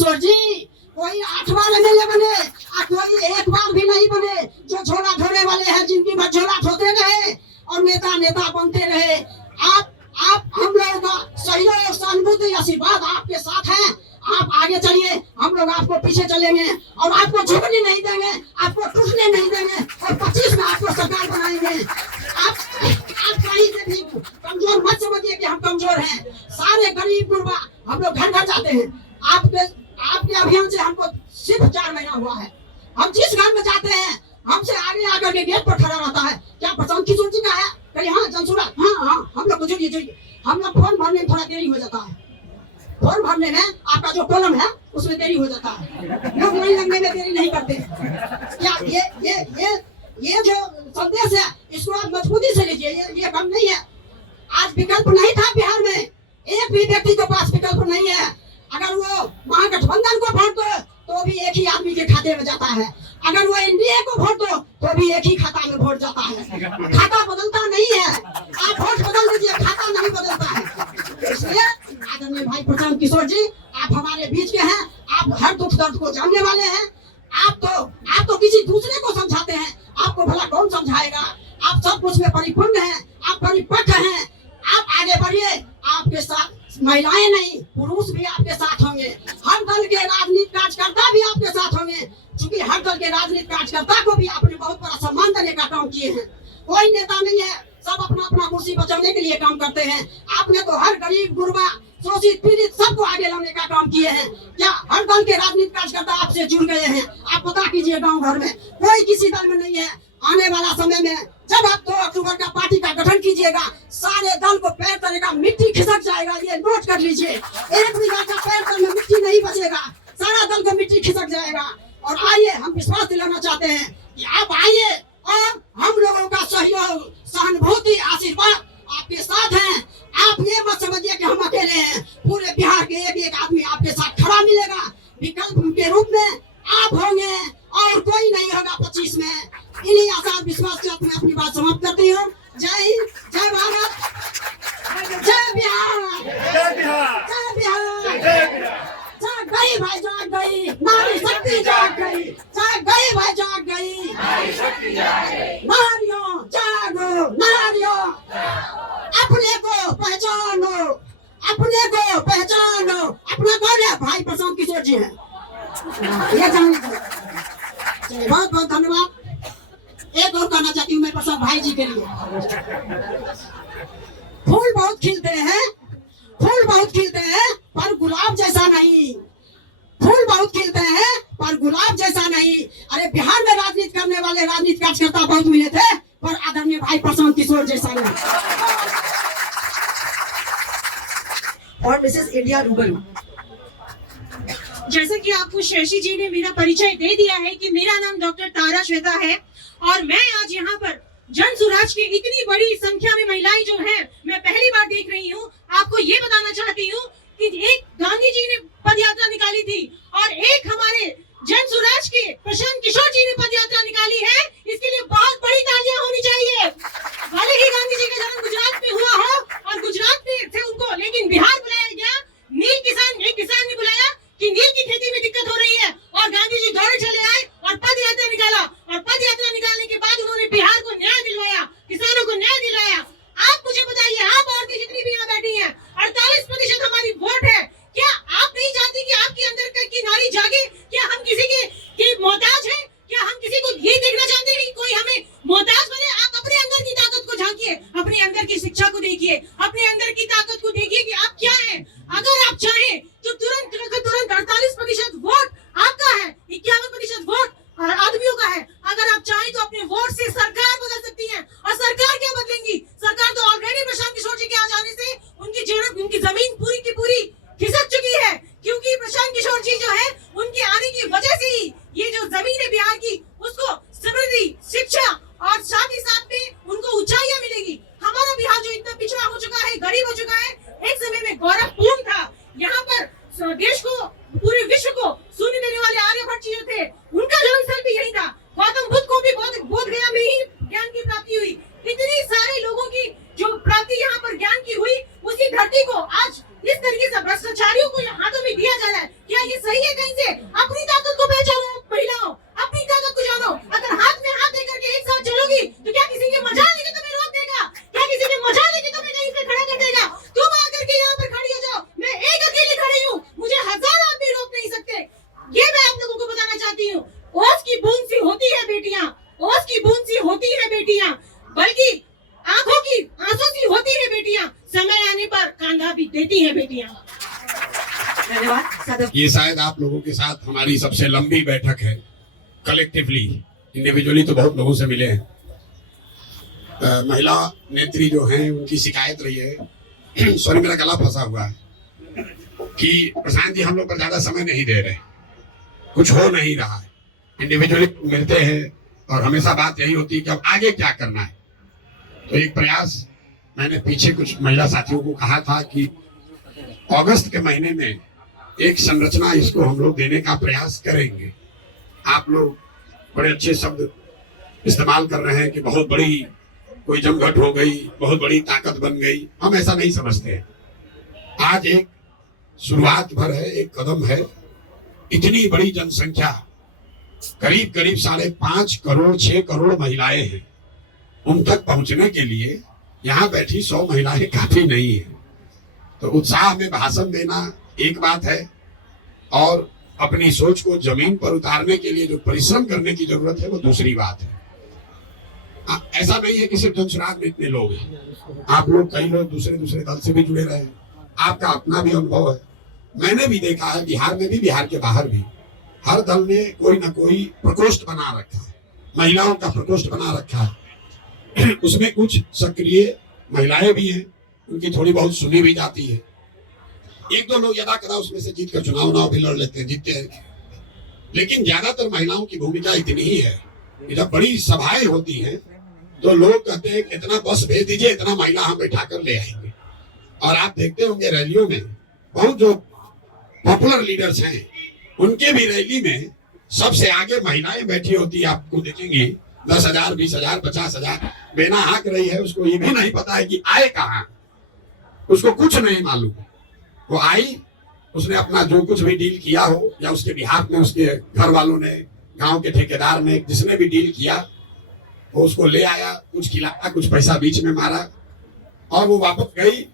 तो जी कोई 8 बार एमएलए बने और कोई एक बार भी नहीं बने। जो झोला ढोने वाले हैं जिनकी बस झोला ढोते रहे और नेता नेता बनते रहे। आप हम लोगों का सहयोग सहानुभूति आशीर्वाद आपके साथ है। आप आगे चलिए, हम लोग आपको पीछे चलेंगे और आपको झुकने नहीं देंगे, आपको टूटने नहीं देंगे और 25 में आपको सरकार बनाएंगे। आप कहीं से भी कमजोर मत समझिए कि हम कमजोर हैं। सारे गरीब गुरबा हम लोग घर घर जाते हैं। आपके अभियान से हमको सिर्फ 4 महीना हुआ है। हम जिस घर में जाते हैं हमसे आगे आकर के गेट पर खड़ा रहता है, क्या प्रशांत किशोर जी का है? कहीं हाँ जनसुरा हाँ हम लोग बुजुर्ग हम लोग फॉर्म भरने में थोड़ा देरी हो जाता है। फॉर्म भरने में आपका जो कॉलम है उसमें देरी हो जाता है। लोग लाइन लगने में देरी नहीं करते। क्या ये जो संदेश है इसको आप मजबूती से लीजिए। ये कम नहीं है। आज विकल्प नहीं था बिहार में, एक भी व्यक्ति के पास विकल्प नहीं है। अगर वो महागठबंधन को वोट दो तो भी एक ही आदमी के खाते में जाता है। अगर वो एनडीए को वोट दो तो भी एक ही खाता में वोट जाता है। खाता बदलता नहीं है। आप वोट बदल दीजिए, खाता नहीं बदलता है। इसलिए आदरणीय भाई प्रशांत किशोर जी, आप हमारे बीच के हैं। आप हर दुख दर्द को जानने वाले हैं। आप तो किसी दूसरे को समझाते हैं, आपको भला कौन समझाएगा? आप सब कुछ में परिपूर्ण हैं, आप परिपक्व हैं। आप आगे बढ़िए। आपके साथ महिलाएं नहीं पुरुष भी आपके साथ होंगे। हर दल के राजनीतिक कार्यकर्ता भी आपके साथ होंगे, क्योंकि हर दल के राजनीतिक कार्यकर्ता को भी आपने बहुत बड़ा सम्मान देने का काम किए हैं। कोई नेता नहीं है, सब अपना अपना कुर्सी बचाने के लिए काम करते हैं। आपने तो हर गरीब गुरबा शोषित पीड़ित सबको आगे लाने का काम किए हैं। क्या हर दल के राजनीतिक कार्यकर्ता आपसे जुड़ गए हैं? आप पता कीजिए, गांव घर में कोई किसी दल में नहीं है। आने वाला समय में जब आप 2 अक्टूबर का पार्टी का गठन कीजिएगा, सारे दल को पैर तले का मिट्टी खिसक जाएगा। ये नोट कर लीजिए। एक भी दल का पैर तले में मिट्टी नहीं बचेगा, सारा दल को मिट्टी खिसक जाएगा। और आइए, हम विश्वास दिलाना चाहते हैं कि आप आइए और हम लोगों का सहयोग सहानुभूति आशीर्वाद आपके साथ है। आप ये मत समझिए कि हम अकेले हैं। पूरे बिहार के एक आदमी आपके साथ खड़ा मिलेगा। विकल्प के रूप में आप होंगे और कोई नहीं होगा 25 में। इन्हीं आसान विश्वास के साथ मैं अपनी बात समाप्त करती हूँ। जय हिंद, जय भारत, जय बिहार, जय बिहार, जय बिहार, जय बिहार। जाग गई भाई, जाग गई नारी शक्ति, जाग गई, जाग गई भाई, जाग गई नारी शक्ति, जाग गई। नारियों जागो, नारियों अपने को पहचानो, अपने को पहचानो। अपना कौन है? भाई प्रशांत किशोर जी हैं। ये जान लीजिए। बहुत बहुत धन्यवाद। एक और कहना चाहती हूँ मैं प्रसाद भाई जी के लिए। फूल बहुत खिलते हैं, फूल बहुत खिलते हैं पर गुलाब जैसा नहीं। फूल बहुत खिलते हैं पर गुलाब जैसा नहीं। अरे बिहार में राजनीति करने वाले राजनीतिक कार्यकर्ता बहुत मिले थे, पर आदरणीय भाई प्रशांत किशोर जैसा नहीं। और मिसेस इंडिया रूबल, जैसा कि आपको शशि जी ने मेरा परिचय दे दिया है कि मेरा नाम डॉक्टर तारा श्वेता है और मैं आज यहाँ पर जन सुराज की इतनी बड़ी संख्या में महिलाएं जो हैं मैं पहली बार देख रही हूँ। आपको ये बताना चाहती हूँ कि एक गांधी जी ने पदयात्रा निकाली थी और एक हमारे जन सुराज के प्रशांत किशोर जी ने पदयात्रा निकाली है। इसके लिए बहुत बड़ी तालियां होनी चाहिए। भले ही गांधी जी का जन्म गुजरात में हुआ हो और गुजरात में से उनको लेकिन बिहार बुलाया गया। एक किसान ने बुलाया कि नील की खेती में दिक्कत हो रही है और गांधी जी दौड़े चले आए और पद यात्रा निकाला और पद यात्रा निकालने के बाद उन्होंने बिहार को न्याय दिलवाया, किसानों को न्याय दिलवाया। आप मुझे बताइए, आप औरतें जितनी भी यहाँ बैठी हैं, 48% हमारी वोट है। क्या आप नहीं चाहती कि आपके अंदर की नारी जागे? क्या हम किसी की मोहताज हैं? क्या हम किसी को ये शायद आप लोगों के साथ हमारी सबसे लंबी बैठक है कलेक्टिवली। इंडिविजुअली तो बहुत लोगों से मिले हैं। महिला नेत्री जो हैं उनकी शिकायत रही है, सॉरी मेरा गला फंसा हुआ है, कि प्रशांत जी हम लोग पर ज्यादा समय नहीं दे रहे, कुछ हो नहीं रहा है। इंडिविजुअली मिलते हैं और हमेशा बात यही होती है कि अब आगे क्या करना है। तो एक प्रयास मैंने पीछे कुछ महिला साथियों को कहा था कि अगस्त के महीने में एक संरचना इसको हम लोग देने का प्रयास करेंगे। आप लोग बड़े अच्छे शब्द इस्तेमाल कर रहे हैं कि बहुत बड़ी कोई जमघट हो गई, बहुत बड़ी ताकत बन गई। हम ऐसा नहीं समझते हैं। आज एक शुरुआत भर है, एक कदम है। इतनी बड़ी जनसंख्या, करीब करीब 5.5 करोड़ 6 करोड़ महिलाएं हैं। उन तक पहुंचने के लिए यहाँ बैठी 100 महिलाएं काफी नहीं है। तो उत्साह में भाषण देना एक बात है, और अपनी सोच को जमीन पर उतारने के लिए जो परिश्रम करने की जरूरत है वो दूसरी बात है। ऐसा नहीं है कि सिर्फ जनसुराज में इतने लोग हैं। आप लोग, कई लोग दूसरे दल से भी जुड़े रहे हैं। आपका अपना भी अनुभव है। मैंने भी देखा है बिहार में भी, बिहार के बाहर भी, हर दल ने कोई ना कोई प्रकोष्ठ बना रखा है, महिलाओं का प्रकोष्ठ बना रखा है। उसमें कुछ सक्रिय महिलाएं भी हैं, उनकी थोड़ी बहुत सुनी भी जाती है। एक दो लोग यदा कदा उसमें से जीत कर चुनाव भी लड़ लेते हैं, जीतते हैं। लेकिन ज्यादातर महिलाओं की भूमिका इतनी ही है कि जब बड़ी सभाएं होती हैं तो लोग कहते हैं कि इतना बस भेज दीजिए, इतना महिला हम बैठा कर ले आएंगे। और आप देखते होंगे रैलियों में बहुत जो पॉपुलर लीडर्स हैं उनके भी रैली में सबसे आगे महिलाएं बैठी होती है। आपको देखेंगे 10,000 20,000 50,000 बेना हाँक रही है। उसको ये भी नहीं पता है कि आए कहाँ, उसको कुछ नहीं मालूम। वो आई, उसने अपना जो कुछ भी डील किया हो, या उसके बिहार में उसके घर वालों ने, गांव के ठेकेदार ने, जिसने भी डील किया वो उसको ले आया, कुछ खिलाया, कुछ पैसा बीच में मारा और वो वापस गई।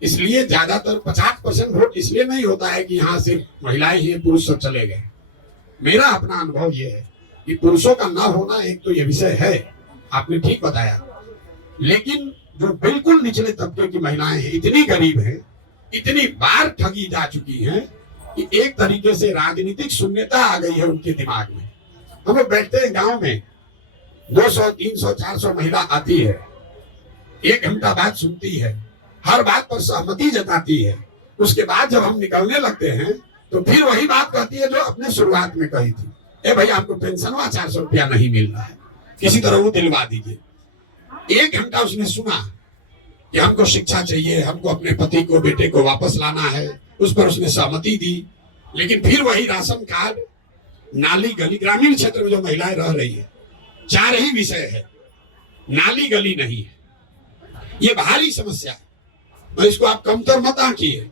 इसलिए ज्यादातर 50% वोट इसलिए नहीं होता है कि यहाँ सिर्फ महिलाएं ही, पुरुष सब चले गए। मेरा अपना अनुभव ये है कि पुरुषों का ना होना एक तो ये विषय है, आपने ठीक बताया, लेकिन जो बिल्कुल निचले तबके की महिलाएं हैं, इतनी गरीब हैं, इतनी बार ठगी जा चुकी हैं कि एक तरीके से राजनीतिक शून्यता आ गई है उनके दिमाग में। हम लोग बैठते हैं गांव में, 200 300 400 महिला आती है, 1 घंटा बात सुनती है, हर बात पर सहमति जताती है। उसके बाद जब हम निकलने लगते हैं तो फिर वही बात कहती है जो अपने शुरुआत में कही थी, ए भैया हमको पेंशन 400 रुपया नहीं मिल रहा है, किसी तरह वो दिलवा दीजिए। 1 घंटा उसने सुना कि हमको शिक्षा चाहिए, हमको अपने पति को, बेटे को वापस लाना है, उस पर उसने सहमति दी। लेकिन फिर वही राशन कार्ड, नाली गली, ग्रामीण क्षेत्र में जो महिलाएं रह रही है, 4 ही विषय है, नाली गली नहीं है। ये भारी समस्या है, और इसको आप कमतर मत आंकिए।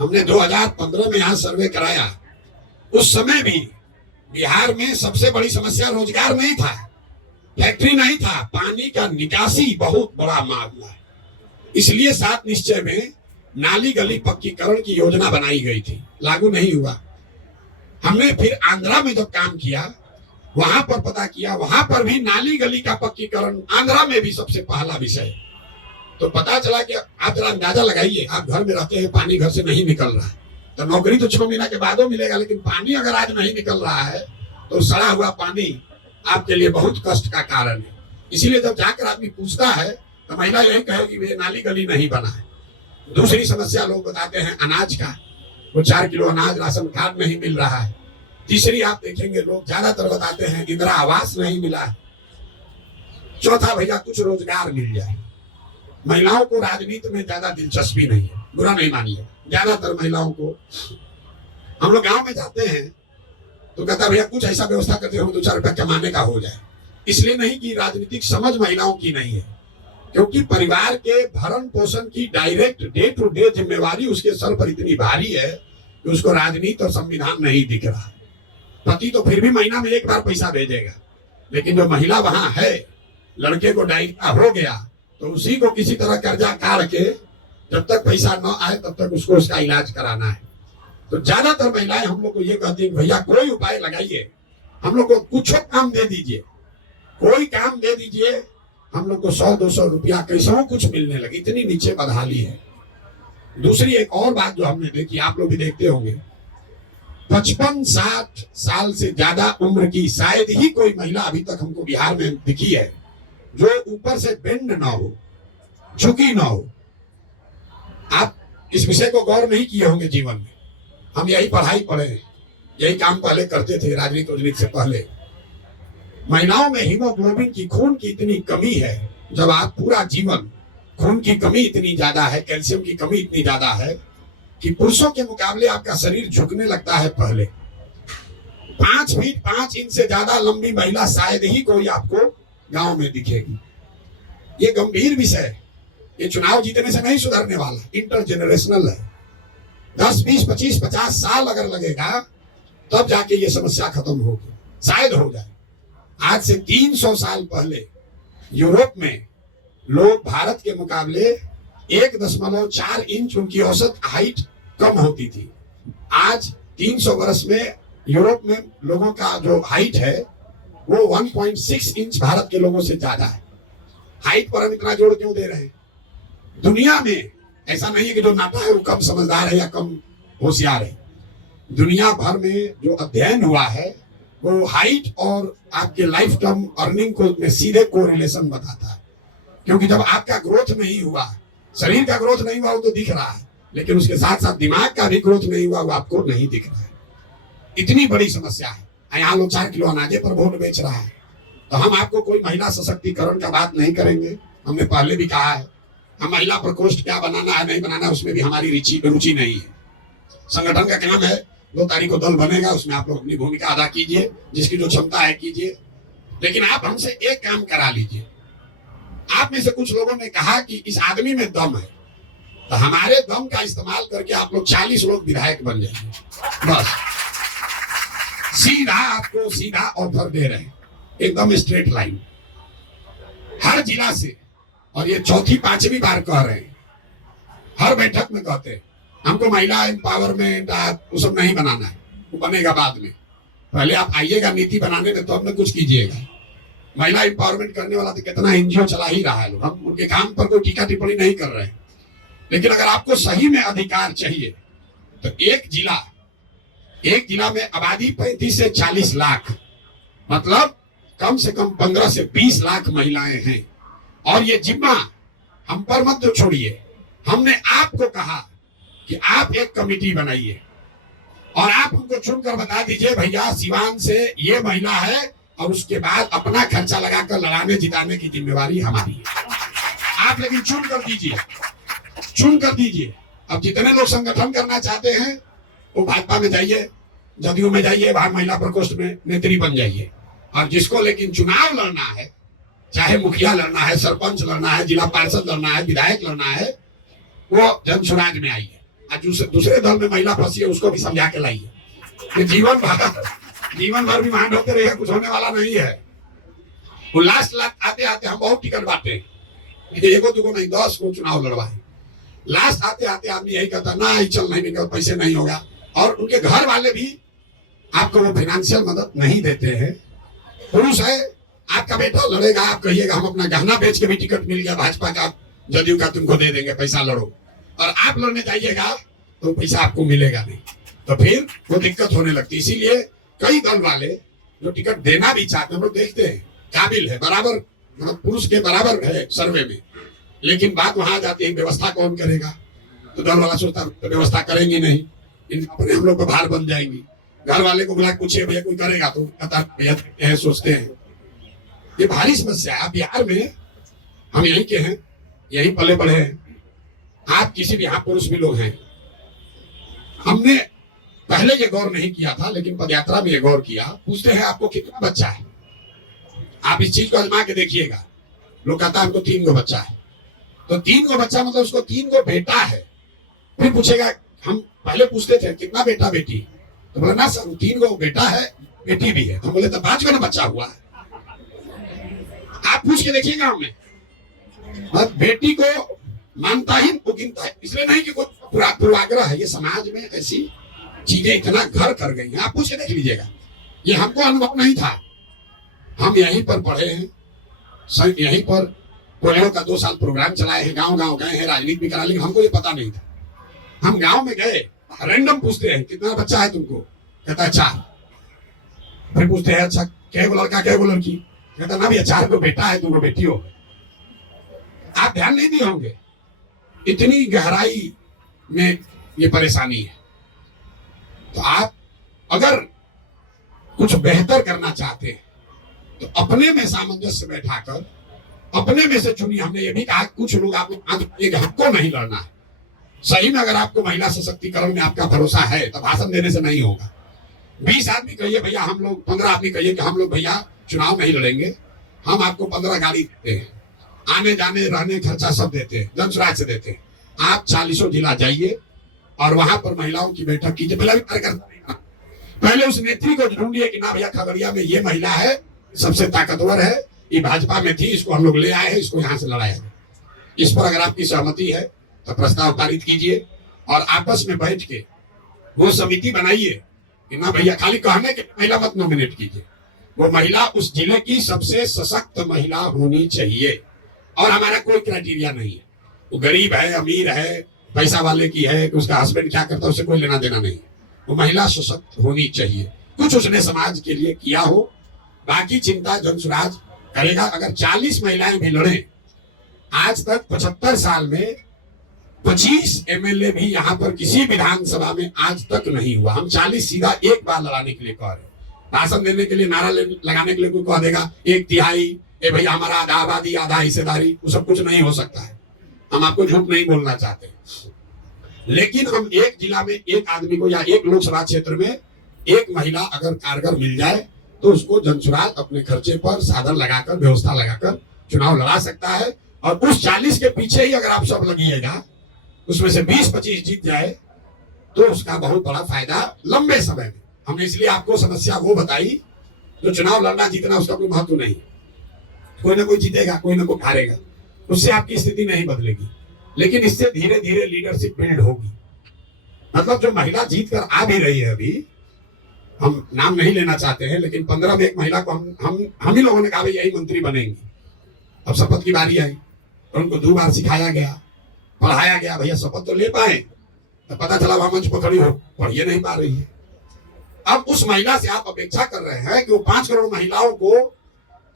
हमने 2015 में यहाँ सर्वे कराया, उस समय भी बिहार में सबसे बड़ी समस्या रोजगार नहीं था, फैक्ट्री नहीं था, पानी का निकासी बहुत बड़ा मामला है। इसलिए 7 निश्चय में नाली गली पक्कीकरण की योजना बनाई गई थी, लागू नहीं हुआ। हमने फिर आंध्रा में जब काम किया, वहां पर पता किया, वहां पर भी नाली गली का पक्कीकरण आंध्रा में भी सबसे पहला विषय। तो पता चला कि आप जरा अंदाजा लगाइए, आप घर में रहते हैं, पानी घर से नहीं निकल रहा है, तो नौकरी तो 6 महीना के बाद मिलेगा, लेकिन पानी अगर आज नहीं निकल रहा है तो सड़ा हुआ पानी आपके लिए बहुत कष्ट का कारण है। इसीलिए जब जाकर आदमी पूछता है तो महिला यही कहेगी वे नाली गली नहीं बना है। दूसरी समस्या लोग बताते हैं अनाज का, वो 4 किलो अनाज राशन कार्ड नहीं मिल रहा है। तीसरी आप देखेंगे लोग ज्यादातर बताते हैं इंदिरा आवास नहीं मिला है। चौथा भैया कुछ रोजगार मिल जाए। महिलाओं को राजनीति में ज्यादा दिलचस्पी नहीं है, बुरा नहीं मानिए, ज्यादातर महिलाओं को, हम लोग गांव में जाते हैं तो कहता भैया कुछ ऐसा व्यवस्था करते हो 2-4 रुपया कमाने का हो जाए। इसलिए नहीं कि राजनीतिक समझ महिलाओं की नहीं है, क्योंकि परिवार के भरण पोषण की डायरेक्ट डे टू डे जिम्मेवारी उसके सर पर इतनी भारी है कि उसको राजनीति और संविधान नहीं दिख रहा। पति तो फिर भी महीना में 1 बार पैसा भेजेगा, लेकिन जो महिला वहां है, लड़के को डायरिया हो गया तो उसी को किसी तरह कर्जा काट के जब तक पैसा न आए तब तक उसको उसका इलाज कराना है। तो ज्यादातर महिलाएं हम लोग को ये कहती है भैया कोई उपाय लगाइए, हम लोग को कुछ काम दे दीजिए, कोई काम दे दीजिए, हम लोग को 100-200 रुपया कैसा कुछ मिलने लगे। इतनी नीचे बदहाली है। दूसरी एक और बात जो हमने देखी, आप लोग भी देखते होंगे, 55-60 साल से ज्यादा उम्र की शायद ही कोई महिला अभी तक हमको बिहार में दिखी है जो ऊपर से बेंड ना हो, झुकी ना हो। आप इस विषय को गौर नहीं किए होंगे जीवन में। हम यही पढ़ाई पढ़े, यही काम पहले करते थे राजनीति से पहले। महिलाओं में हीमोग्लोबिन की, खून की इतनी कमी है, जब आप पूरा जीवन खून की कमी इतनी ज्यादा है, कैल्शियम की कमी इतनी ज्यादा है कि पुरुषों के मुकाबले आपका शरीर झुकने लगता है। पहले 5 फीट 5 इंच से ज्यादा लंबी महिला शायद ही कोई आपको गांव में दिखेगी। ये गंभीर विषय है। ये चुनाव जीतने से नहीं सुधरने वाला, इंटरजेनरेशनल है। 10, 20, 25, 50 साल अगर लगेगा तब जाके ये समस्या खत्म होगी, शायद हो जाए। आज से 300 साल पहले यूरोप में लोग भारत के मुकाबले 1.4 इंच उनकी औसत हाइट कम होती थी। आज 300 वर्ष में यूरोप में लोगों का जो हाइट है वो 1.6 इंच भारत के लोगों से ज्यादा है। हाइट पर हम इतना जोर क्यों दे रहे हैं? दुनिया में ऐसा नहीं है कि जो नाटा है वो कम समझदार है या कम होशियार है। दुनिया भर में जो अध्ययन हुआ है वो हाइट और आपके लाइफ टर्म अर्निंग को में सीधे कोरिलेशन बताता है। क्योंकि जब आपका ग्रोथ नहीं हुआ, शरीर का ग्रोथ नहीं हुआ, वो तो दिख रहा है, लेकिन उसके साथ साथ दिमाग का भी ग्रोथ नहीं हुआ, वो आपको नहीं दिख रहा है। इतनी बड़ी समस्या है। यहाँ लोग 4 किलो अनाजे पर वोट बेच रहा है। तो हम आपको कोई महिला सशक्तिकरण का बात नहीं करेंगे। हमने पहले भी कहा है, हम महिला प्रकोष्ठ क्या बनाना है नहीं बनाना, उसमें भी हमारी रुचि नहीं है। संगठन का काम है, 2 तारीख को दल बनेगा, उसमें आप लोग अपनी भूमिका अदा कीजिए, जिसकी जो क्षमता है कीजिए। लेकिन आप हमसे एक काम करा लीजिए। आप में से कुछ लोगों ने कहा कि इस आदमी में दम है, तो हमारे दम का इस्तेमाल करके आप लोग 40 लोग विधायक बन जाएंगे। बस सीधा आपको सीधा ऑफर दे रहे हैं, एकदम स्ट्रेट लाइन, हर जिला से। और ये 4, 5वीं बार कह रहे हैं, हर बैठक में कहते हैं हमको महिला एम्पावरमेंट वो सब नहीं बनाना है, वो बनेगा बाद में। पहले आप आइएगा नीति बनाने में, तो अब कुछ कीजिएगा। महिला एम्पावरमेंट करने वाला तो कितना एनजीओ चला ही रहा है लोग, हम उनके काम पर कोई टीका टिप्पणी नहीं कर रहे हैं। लेकिन अगर आपको सही में अधिकार चाहिए तो एक जिला में आबादी 35 से 40 लाख, मतलब कम से कम 15 से 20 लाख महिलाएं हैं। और ये जिम्मा हम पर मत छोड़िए। हमने आपको कहा कि आप एक कमेटी बनाइए और आप हमको चुनकर बता दीजिए भैया सिवान से ये महिला है, और उसके बाद अपना खर्चा लगाकर लड़ाने जिताने की जिम्मेवारी हमारी है। आप लेकिन चुन कर दीजिए। अब जितने लोग संगठन करना चाहते हैं वो भाजपा में जाइए, जदयू में जाइए, वहां महिला प्रकोष्ठ में नेत्री बन जाइए। और जिसको लेकिन चुनाव लड़ना है, चाहे मुखिया लड़ना है, सरपंच लड़ना है, जिला पार्षद लड़ना है, विधायक लड़ना है, वो जन स्वराज में आइए। आज दूसरे दल में महिला फंसी है, उसको भी समझा के लाइए। जीवन भर भी वहां ढोते रहिए, कुछ होने वाला नहीं है। वो लास्ट आते आते हम बहुत टिकट बांटे, एगो दुगो नहीं 10 को चुनाव लड़वाए। लास्ट आते आते आदमी यही कहता ना ही चल नहीं निकल, पैसे नहीं होगा। और उनके घर वाले भी आपको वो फाइनेंशियल मदद नहीं देते हैं। पुरुष है, आपका बेटा लड़ेगा, आप कहिएगा हम अपना गहना बेच के भी टिकट मिल गया भाजपा का, जदयू का, तुमको दे देंगे, पैसा लड़ो। और आप लड़ने जाइएगा तो पैसा आपको मिलेगा नहीं, तो फिर वो दिक्कत होने लगती। इसीलिए कई दल वाले जो टिकट देना भी चाहते हैं, हम लोग देखते हैं काबिल है, बराबर पुरुष के बराबर है सर्वे में, लेकिन बात वहां जाती है व्यवस्था कौन करेगा। तो दल वाला सोचता तो व्यवस्था करेंगे नहीं, अपने हम लोग को भार बन जाएंगी। घर वाले को बुला पूछे भैया कोई करेगा, तो भैया सोचते हैं। ये भारी समस्या है। बिहार में हम यहीं के हैं, यहीं पले बढ़े हैं। आप किसी भी यहाँ पुरुष भी लोग हैं, हमने पहले ये गौर नहीं किया था, लेकिन पदयात्रा में ये गौर किया। पूछते हैं आपको कितना बच्चा है, आप इस चीज को आजमा के देखिएगा। लोग कहता है हमको 3 गो बच्चा है, तो 3 गो बच्चा मतलब उसको 3 गो बेटा है। फिर पूछेगा, हम पहले पूछते थे कितना बेटा बेटी, तो बोला ना सर 3 गो बेटा है, बेटी भी है। तो बोले तो 5 गो ना बच्चा हुआ है। आप पूछ के देखिएगा हमें, बेटी को मानता ही वो गिनता है, इसलिए नहीं कि कोई पूर्वाग्रह है। ये समाज में ऐसी चीजें इतना घर कर गई हैं, आप पूछ के देख लीजिएगा। ये हमको अनुभव नहीं था, हम यहीं पर पढ़े हैं, यहीं पर पोलियो का 2 साल प्रोग्राम चलाए हैं, गांव गांव गए हैं, राजनीति भी करा, लेकिन हमको ये पता नहीं था। हम गांव में गए, रैंडम पूछते हैं कितना बच्चा है तुमको, कहता है 4। फिर पूछते हैं अच्छा क्या वो लड़का क्या वो लड़की, कहता ना भैया 4 को बेटा है 2 को बेटी हो। आप ध्यान नहीं दिए होंगे, इतनी गहराई में ये परेशानी है। तो आप अगर कुछ बेहतर करना चाहते हैं तो अपने में सामंजस्य बैठाकर अपने में से चुनिए। हमने ये भी कहा कुछ लोग आपको एक हक को नहीं लड़ना है। सही में अगर आपको महिला सशक्तिकरण में आपका भरोसा है तो भाषण देने से नहीं होगा। 20 आदमी कहिए भैया हम लोग, 15 आदमी कहिए कि हम लोग भैया चुनाव नहीं लड़ेंगे, हम आपको 15 गाड़ी देते हैं, आने जाने रहने खर्चा सब देते हैं, जन स्वराज से देते हैं। आप 40 जिला जाइए और वहां पर महिलाओं की बैठक कीजिए। पहले भी कार्यकर्ता नहीं था, पहले उस नेत्री को ढूंढिए कि ना भैया खगड़िया में ये महिला है, सबसे ताकतवर है, ये भाजपा में थी, इसको हम लोग ले आए हैं, इसको यहाँ से लड़ाया जाए। इस पर अगर आपकी सहमति है तो प्रस्ताव पारित कीजिए और आपस में बैठ के वो समिति बनाइए कि ना भैया खाली कहने के महिला मत नॉमिनेट कीजिए, वो महिला उस जिले की सबसे सशक्त महिला होनी चाहिए। और हमारा कोई क्राइटेरिया नहीं है, वो गरीब है अमीर है पैसा वाले की है, उसका हस्बैंड क्या करता है उससे कोई लेना देना नहीं। वो महिला सशक्त होनी चाहिए, कुछ उसने समाज के लिए किया हो, बाकी चिंता जनसुराज करेगा। अगर 40 महिलाएं भी लड़े, आज तक 75 साल में 25 एमएलए भी यहाँ पर किसी विधानसभा में आज तक नहीं हुआ। हम 40 सीधा एक बार लड़ाने के लिए कह रहे, भाषण देने के लिए नारा लगाने के लिए कोई कह देगा 1/3 ए भैया हमारा आधा आबादी आधा हिस्सेदारी, वो सब कुछ नहीं हो सकता है। हम आपको झूठ नहीं बोलना चाहते, लेकिन हम एक जिला में एक आदमी को या एक लोकसभा क्षेत्र में एक महिला अगर कारगर मिल जाए तो उसको जनसुराज अपने खर्चे पर साधन लगाकर व्यवस्था लगाकर चुनाव लड़ा सकता है। और उस 40 के पीछे ही अगर आप सब लगिएगा, उसमें से 20-25 जीत जाए तो उसका बहुत बड़ा फायदा लंबे समय में। हमने इसलिए आपको समस्या वो बताई, जो चुनाव लड़ना जीतना उसका कोई महत्व नहीं, कोई ना कोई जीतेगा कोई ना कोई हारेगा, उससे आपकी स्थिति नहीं बदलेगी, लेकिन इससे धीरे धीरे लीडरशिप बिल्ड होगी। मतलब जो महिला जीत कर आ भी रही है, अभी हम नाम नहीं लेना चाहते हैं, लेकिन 15 में एक महिला को हम ही लोगों ने कहा यही मंत्री बनेंगी। अब शपथ की बारी आई तो उनको 2 बार सिखाया गया, पढ़ाया गया, भैया शपथ तो ले पाए, तो पता चला वहां मंच पर खड़ी हो पढ़िए नहीं पा रही है। अब उस महिला से आप अपेक्षा कर रहे हैं कि वो 5 करोड़ महिलाओं को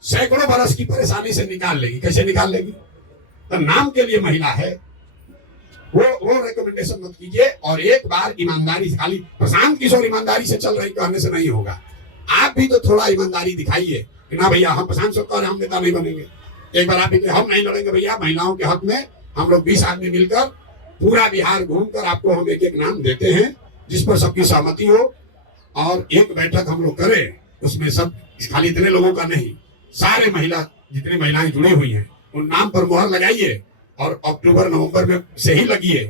सैकड़ों बरस की परेशानी से निकाल लेगी। कैसे निकाल लेगी? तो नाम के लिए महिला है, वो रिकमेंडेशन मत कीजिए। और एक बार ईमानदारी से, खाली प्रशांत किशोर ईमानदारी से चल रही कहने से नहीं होगा, आप भी तो थोड़ा ईमानदारी दिखाइए कि ना भैया हम प्रशांत सब कह रहे हम नेता नहीं बनेंगे। एक बार आप भी हम नहीं लड़ेंगे भैया, महिलाओं के हक में हम लोग 20 आदमी मिलकर पूरा बिहार घूमकर आपको हम एक नाम देते हैं जिस पर सबकी सहमति हो, और एक बैठक हम लोग करें, उसमें सब खाली इतने लोगों का नहीं, सारे महिला जितनी महिलाएं जुड़ी हुई हैं उन नाम पर मोहर लगाइए और अक्टूबर नवंबर में से ही लगिए।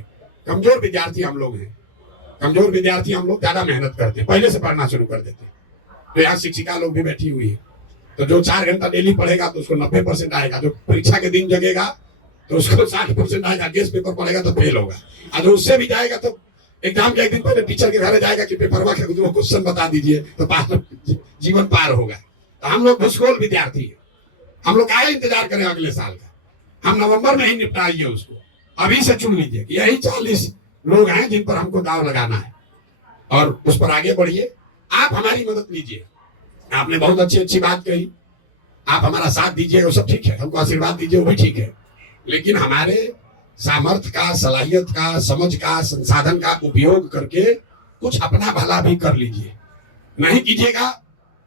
कमजोर विद्यार्थी हम लोग हैं, कमजोर विद्यार्थी हम लोग ज्यादा मेहनत करते हैं, पहले से पढ़ना शुरू कर देते हैं। तो यहाँ शिक्षिका लोग भी बैठी हुई है, तो जो 4 घंटा डेली पढ़ेगा तो उसको 90% आएगा, जो परीक्षा के दिन जगेगा तो उसको 60% आएगा, गेस्ट पेपर पढ़ेगा तो फेल होगा, और जो उससे भी जाएगा तो एग्जाम के एक दिन पहले टीचर के घर जाएगा कि पेपरवा के क्वेश्चन बता दीजिए तो जीवन पार होगा। तो हम लोग भूसकोल विद्यार्थी है, हम लोग आए इंतजार करें अगले साल का, हम नवंबर में ही निपटाइए उसको। अभी से चुन लीजिए कि यही 40 लोग हैं जिन पर हमको दाव लगाना है, और उस पर आगे बढ़िए। आप हमारी मदद लीजिए, आपने बहुत अच्छी बात कही, आप हमारा साथ दीजिए वो सब ठीक है, हमको आशीर्वाद दीजिए वो भी ठीक है, लेकिन हमारे सामर्थ्य का, सलाहियत का, समझ का, संसाधन का उपयोग करके कुछ अपना भला भी कर लीजिए। नहीं कीजिएगा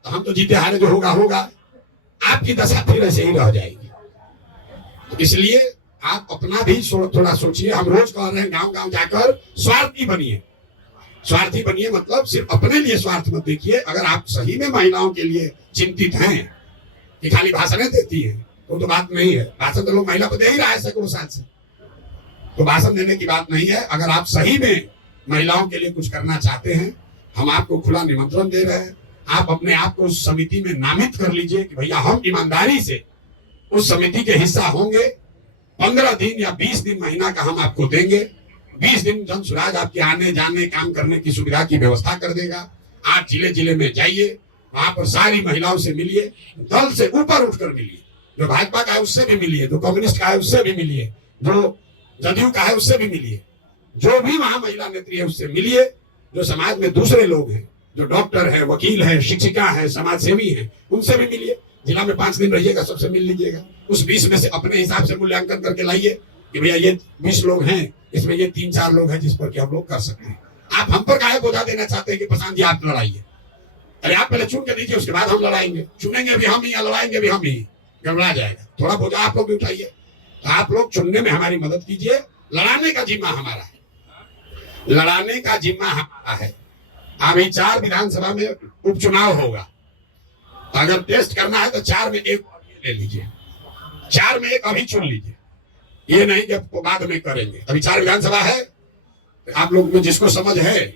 तो हम तो जीते हारे जो होगा होगा, आपकी दशा फिर ऐसे ही रह जाएगी। तो इसलिए आप अपना भी थोड़ा सोचिए। हम रोज कह रहे हैं गांव गांव जाकर स्वार्थी बनिए, स्वार्थी बनिए मतलब सिर्फ अपने लिए स्वार्थ मत देखिए। अगर आप सही में महिलाओं के लिए चिंतित हैं कि खाली भाषणें देती हैं तो बात नहीं है, भाषण तो लोग महिला को दे ही रहा है सैकड़ों साल से, तो भाषण देने की बात नहीं है। अगर आप सही में महिलाओं के लिए कुछ करना चाहते हैं, हम आपको खुला निमंत्रण दे रहे हैं। आप अपने आप को उस समिति में नामित कर लीजिए कि भैया हम ईमानदारी से उस समिति के हिस्सा होंगे। 15 दिन या 20 दिन महीना का हम आपको देंगे। 20 दिन जन सुराज आपके आने जाने काम करने की सुविधा की व्यवस्था कर देगा। आप जिले जिले में जाइए, वहां पर सारी महिलाओं से मिलिए, दल से ऊपर उठकर मिलिए, जो भाजपा का है उससे भी मिलिए, जो कम्युनिस्ट का है उससे भी मिलिए, जो जदयू का है उससे भी मिलिए, जो भी वहां महिला नेत्री है उससे मिलिए, जो समाज में दूसरे लोग हैं जो डॉक्टर है, वकील है, शिक्षिका है, समाज सेवी है, उनसे भी मिलिए। जिला में 5 दिन रहिएगा, सबसे मिल लीजिएगा। उस 20 में से अपने हिसाब से मूल्यांकन करके लाइए कि भैया ये 20 लोग हैं, इसमें ये 3-4 लोग हैं जिस पर कि हम लोग कर सकते हैं। आप हम पर काहे बोझा देना चाहते हैं कि प्रशांत जी आप लड़ाइए? अरे आप पहले चुन के दीजिए, उसके बाद हम लड़ाएंगे। चुनेंगे भी हम ही या लड़ाएंगे भी हम ही, गड़बड़ा जाएगा। थोड़ा बोझा आप लोग भी उठाइए। तो आप लोग चुनने में हमारी मदद कीजिए। लड़ाने का जिम्मा हमारा है, लड़ाने का जिम्मा हमारा है। अभी 4 विधानसभा में उपचुनाव होगा, अगर टेस्ट करना है तो 4 में 1 ले लीजिए, 4 में 1 अभी चुन लीजिए। ये नहीं जब बाद में करेंगे। अभी 4 विधानसभा है, आप लोग में जिसको समझ है,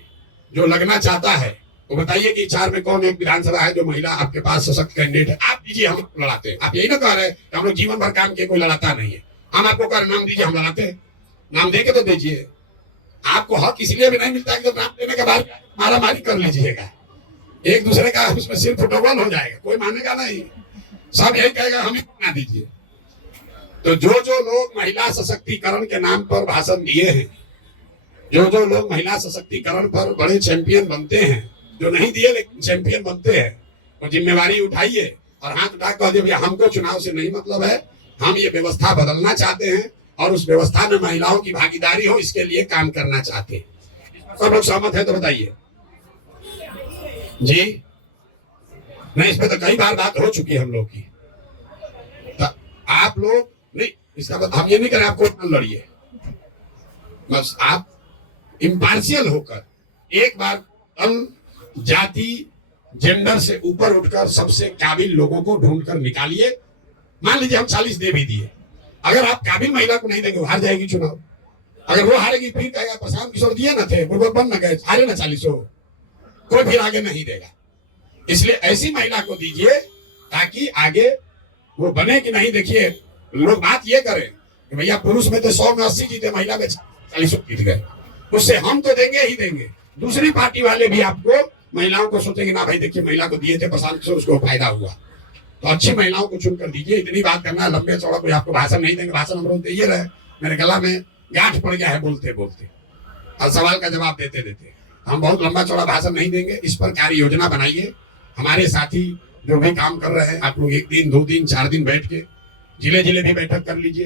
जो लगना चाहता है, वो बताइए कि 4 में कौन एक विधानसभा है जो महिला आपके पास सशक्त कैंडिडेट है। आप दीजिए, हम लड़ाते हैं। आप यही ना कह रहे हैं कि हम लोग जीवन भर काम किए, कोई लड़ाता नहीं है। हम आपको कह रहे नाम दीजिए, हम लड़ाते हैं। नाम दे के तो दीजिए। आपको हक इसलिए भी नहीं मिलता कि जब नाम देने के बाद मारा मारी कर लीजिएगा, एक दूसरे का उसमें सिर फुटबॉल हो जाएगा, कोई मानेगा नहीं। सब यही कहेगा हमें ना दीजिए। तो जो लोग महिला सशक्तिकरण के नाम पर भाषण दिए हैं, जो लोग महिला सशक्तिकरण पर बड़े चैंपियन बनते हैं, जो नहीं दिए लेकिन चैंपियन बनते हैं, वो जिम्मेवारी उठाइए और हाथ उठा कह दिए भैया हमको चुनाव से नहीं मतलब है, हम ये व्यवस्था बदलना चाहते हैं और उस व्यवस्था में महिलाओं की भागीदारी हो, इसके लिए काम करना चाहते हैं। सब लोग सहमत है तो बताइए जी। नहीं, इस पे तो कई बार बात हो चुकी है हम लोग की। तो आप लोग नहीं, इसका मतलब हम ये नहीं करें आपको न लड़िए, बस आप इम्पार्शियल होकर एक बार दल, जाति, जेंडर से ऊपर उठकर सबसे काबिल लोगों को ढूंढकर निकालिए। मान लीजिए हम 40 दे भी दिए, अगर आप काबिल महिला को नहीं देंगे, वो हार जाएगी चुनाव। अगर वो हारेगी फिर कहेगा प्रशांत किशोर दिए ना थे, वो बन न गए, हारे ना 40, कोई फिर आगे नहीं देगा। इसलिए ऐसी महिला को दीजिए ताकि आगे वो बने कि नहीं। देखिए लोग बात ये करें कि भैया पुरुष में तो 100 में 80 जीते, महिला में 40 जीत गए, उससे हम तो देंगे ही देंगे। दूसरी पार्टी वाले भी आपको महिलाओं को सोचेंगे ना भाई देखिए महिला को दिए थे प्रशांत किशोर, उसको फायदा हुआ। तो अच्छी महिलाओं को चुनकर दीजिए। इतनी बात करना है, लंबे चौड़ा कोई आपको भाषण नहीं देंगे। भाषण हम रोज दे रहे, मेरे गला में गांठ पड़ गया है बोलते बोलते और सवाल का जवाब देते देते। हम बहुत लंबा चौड़ा भाषण नहीं देंगे। इस पर कार्य योजना बनाइए। हमारे साथी जो भी काम कर रहे हैं, आप लोग 1 दिन 2 दिन 4 दिन बैठ के जिले जिले भी बैठक कर लीजिए,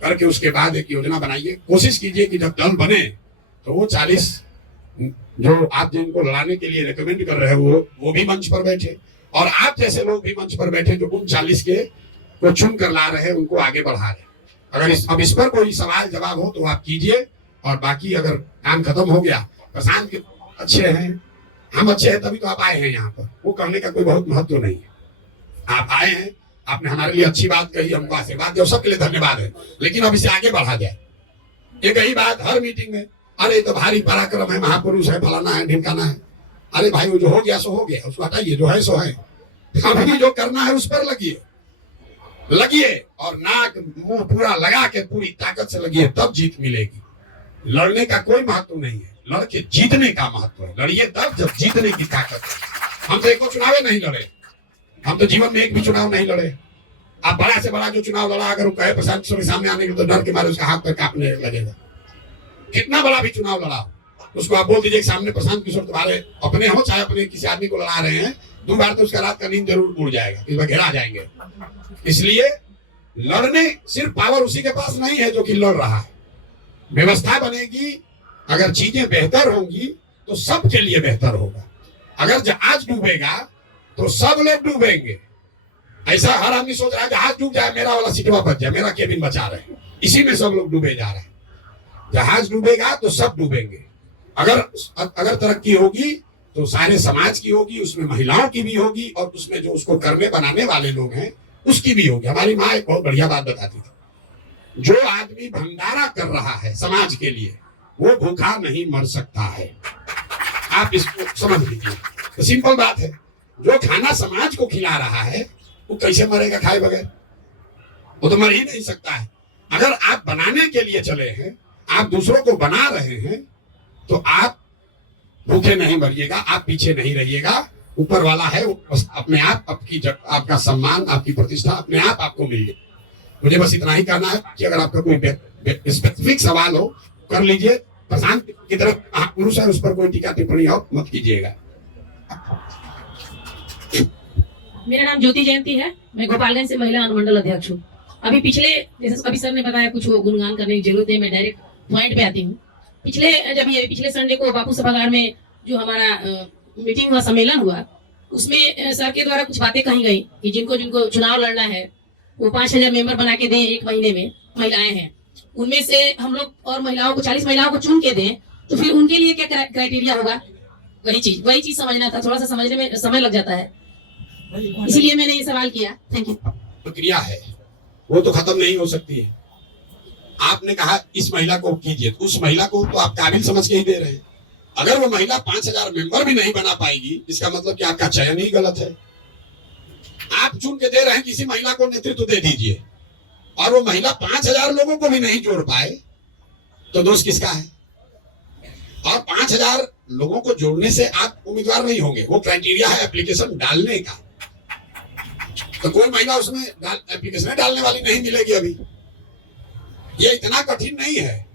करके उसके बाद एक योजना बनाइए। कोशिश कीजिए कि जब दल बने तो वो 40 जो आप जिनको लड़ाने के लिए रिकमेंड कर रहे हैं वो भी मंच पर बैठे और आप जैसे लोग भी मंच पर बैठे जो उन 40 के को चुन कर ला रहे हैं, उनको आगे बढ़ा रहे हैं। अगर अब इस पर कोई सवाल जवाब हो तो आप कीजिए। और बाकी अगर काम खत्म हो गया, प्रशांत के अच्छे हैं, हम अच्छे हैं तभी तो आप आए हैं यहाँ पर, वो करने का कोई बहुत महत्व नहीं है। आप आए हैं, आपने हमारे लिए अच्छी बात कही, हमको आशीर्वाद दिया, सबके लिए धन्यवाद है। लेकिन अब इसे आगे बढ़ा जाए। एक ही बात हर मीटिंग में, अरे तो भारी पराक्रम है, महापुरुष है, फलाना है, ढिमकाना है। अरे भाई वो जो हो गया सो हो गया, उसको हटाइए, जो है सो है। अभी जो करना है उस पर लगिए और नाक मुंह पूरा लगा के पूरी ताकत से लगिए, तब जीत मिलेगी। लड़ने का कोई महत्व नहीं है, लड़के जीतने का महत्व है। लड़िए तब जब जीतने की ताकत है। हम तो एक चुनाव नहीं लड़े, हम तो जीवन में एक भी चुनाव नहीं लड़े। आप बड़ा से बड़ा जो चुनाव लड़ा, अगर वो कहे प्रशांत किशोर के सामने आने के तो डर के मारे उसका हाथ पर कांपने लगेगा। कितना बड़ा भी चुनाव लड़ा उसको आप बोल दीजिए सामने प्रशांत किशोर तुम्हारे अपने हो चाहे अपने किसी आदमी को लड़ा रहे हैं, 2 बार तो उसका रात का नींद जरूर उड़ जाएगा, इस बार घेरा जाएंगे। इसलिए लड़ने सिर्फ पावर उसी के पास नहीं है जो कि लड़ रहा है। व्यवस्था बनेगी, अगर चीजें बेहतर होंगी तो सबके लिए बेहतर होगा। अगर जहाज डूबेगा तो सब लोग डूबेंगे। ऐसा हर आदमी सोच रहा है जहाज डूब जाए, मेरा वाला सीटवा बच जाए, मेरा केबिन बचा रहे, इसी में सब लोग डूबे जा रहे हैं। जहाज डूबेगा तो सब डूबेंगे। अगर तरक्की होगी तो सारे समाज की होगी, उसमें महिलाओं की भी होगी और उसमें जो उसको करने बनाने वाले लोग हैं उसकी भी होगी। हमारी माँ एक बहुत बढ़िया बात बताती थी, जो आदमी भंडारा कर रहा है समाज के लिए वो भूखा नहीं मर सकता है। आप इसको समझ लीजिए, तो सिंपल बात है। जो खाना समाज को खिला रहा है वो कैसे मरेगा खाए बगैर? वो तो मर ही नहीं सकता है। अगर आप बनाने के लिए चले हैं, आप दूसरों को बना रहे हैं, तो आप भूखे नहीं मरिएगा, आप पीछे नहीं रहिएगा। ऊपर वाला है वो अपने आप आपका सम्मान, आपकी प्रतिष्ठा अपने आप आपको मिल जाए। मुझे बस इतना ही कहना है कि अगर आपका कोई स्पेसिफिक सवाल हो कर लीजिए। प्रशांत की तरफ पुरुष है, उस पर कोई टीका टिप्पणी हो मत कीजिएगा। मेरा नाम ज्योति जयंती है। मैं गोपालगंज से महिला अनुमंडल अध्यक्ष हूँ। अभी पिछले, जैसे कभी सर ने बताया कुछ गुणगान करने की जरूरत है, मैं डायरेक्ट पॉइंट पे आती हूँ। पिछले संडे को बापू सभागार में जो हमारा मीटिंग हुआ, सम्मेलन हुआ, उसमें सर के द्वारा कुछ बातें कही गई कि जिनको जिनको चुनाव लड़ना है वो 5,000 मेंबर बना के दें 1 महीने में। महिलाएं हैं उनमें से हम लोग, और महिलाओं को 40 महिलाओं को चुन के दें, तो फिर उनके लिए क्या क्राइटेरिया होगा? वही चीज समझना था। थोड़ा सा समझने में समय लग जाता है, इसलिए मैंने ये सवाल किया। Thank you. प्रक्रिया है वो तो खत्म नहीं हो सकती है। आपने कहा इस महिला को कीजिए, तो उस महिला को तो आप काबिल समझ के ही दे रहे हैं। अगर वो महिला 5,000 मेंबर भी नहीं बना पाएगी, इसका मतलब कि आपका चयन ही गलत है। आप चुन के दे रहे हैं किसी महिला को नेतृत्व दे दीजिए, और वो महिला 5,000 लोगों को भी नहीं जोड़ पाए, तो दोष किसका है? और 5,000 लोगों को जोड़ने से आप उम्मीदवार नहीं होंगे। वो क्राइटेरिया है एप्लीकेशन डालने का, तो कोई महिला उसमें एप्लीकेशन डालने वाली नहीं मिलेगी। अभी ये इतना कठिन नहीं है।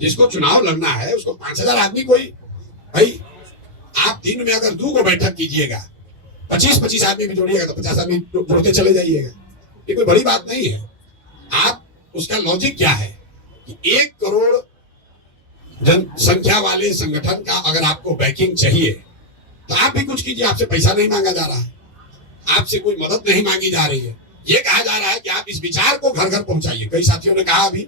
जिसको चुनाव लड़ना है उसको 5,000 आदमी, कोई भाई आप दिन में अगर 2 को बैठक कीजिएगा, 25-25 आदमी भी जोड़िएगा तो 50 आदमी जोड़ते चले जाइएगा। ये कोई बड़ी बात नहीं है। आप उसका लॉजिक क्या है कि 1 करोड़ जनसंख्या वाले संगठन का अगर आपको बैकिंग चाहिए तो आप भी कुछ कीजिए। आपसे पैसा नहीं मांगा जा रहा है, आपसे कोई मदद नहीं मांगी जा रही है। ये कहा जा रहा है कि आप इस विचार को घर घर पहुंचाइए। कई साथियों ने कहा अभी